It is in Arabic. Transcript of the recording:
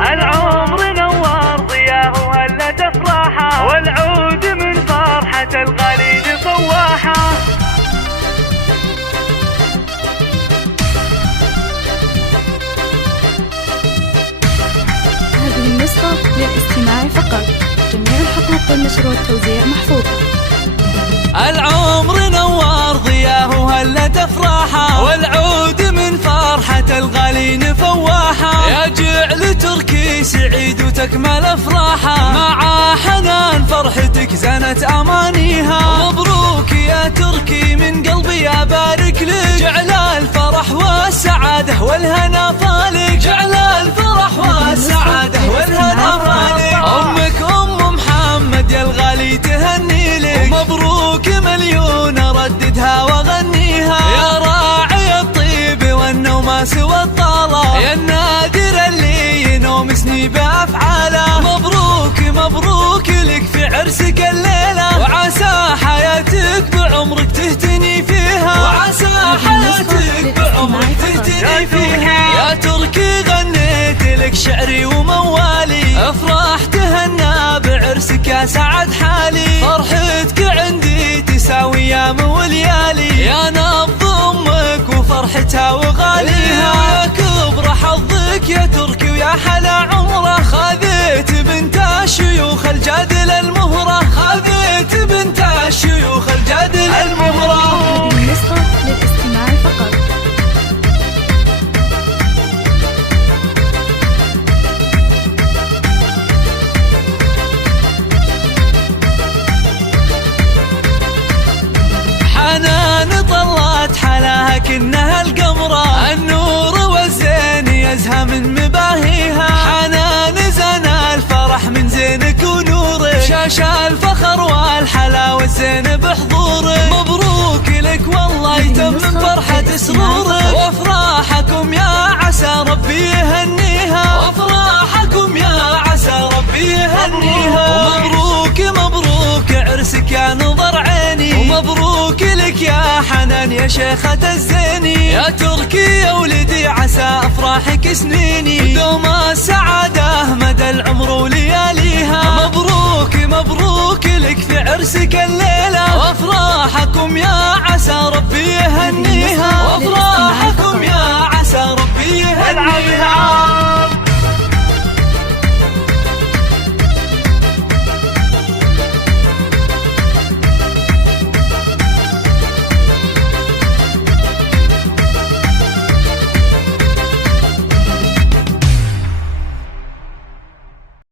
العمر نوار ضياه وهلت افراحه، والعود من فرحة الغالين فواحه. هذه النسخة للاستماع فقط، جميع الحقوق والنشر والتوزيع محفوظة. العمر نوار ضياه وهلت افراحه، والعود من فرحة الغالين فواحه. يا جعل تركي سعيد وتكمل افراحه، مع حنان فرحتك زنت امانيها. مبروك يا تركي من قلبي ابارك لك، جعل الفرح والسعادة والهنا فالك، جعل الفرح والسعادة والهنا فالك. امك ام محمد يا الغالي تهني لك، ومبروك مليون رددها واغنيها. يا راعي الطيب والنوماس والطالة، يا النادر اللي ينوم سني بافعاله. مبروك مبروك لك في عرسك الليلة، وعسى حياتك بعمرك تهتني فيها، وعسى حياتك بعمرك تهتني فيها. يا تركي غنيت لك شعري وموالي، افراح تهنى بعرسك يا سعد حالي. فرحتك عندي تساوي ايام وليالي، يا نبض امك وفرحتها وغاليها. يا كبر حظك يا تركي ويا حلا عمره، خذيت بنت الشيوخ الجادل المهرة، خذيت بنت الشيوخ الجادل المهرة. هذه النسخة للاستماع فقط. حنان طلت حلاها كأنها القمرة، النور والزين يزهى من مباهيها. حنان زنا الفرح من زينك ونورك، شاش الفخر والحلا والزين بحضورك. مبروك لك والله يتمم فرحة سرورك، وافراحكم يا عسى ربي يهنيها، وافراحكم يا عسى ربي يهنيها. ومبروك مبروك عرسك يا نظر عيني، ومبروك لك يا حنان يا شيخة الزيني. يا تركي يا ولدي عسى افراحك سنيني، ودوم السعادة مدى العمر ولياليها. مبروك مبروك لك في عرسك الليلة، وافراحكم يا عسى ربي يهنيها، وافراح